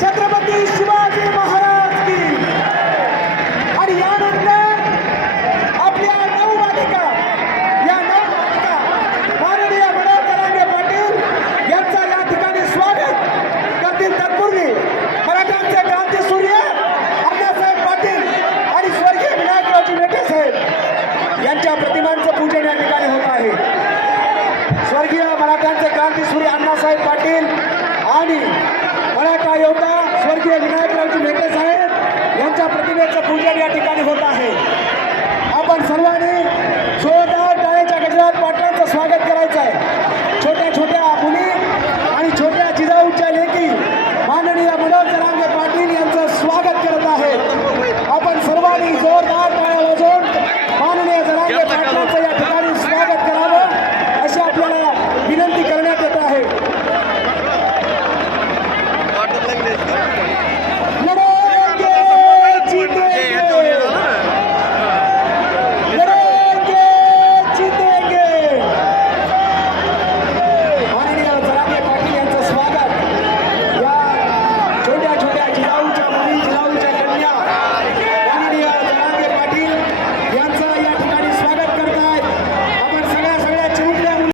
छत्रपती शिवाजी आणि मराठा योद्धा स्वर्गीय विनायक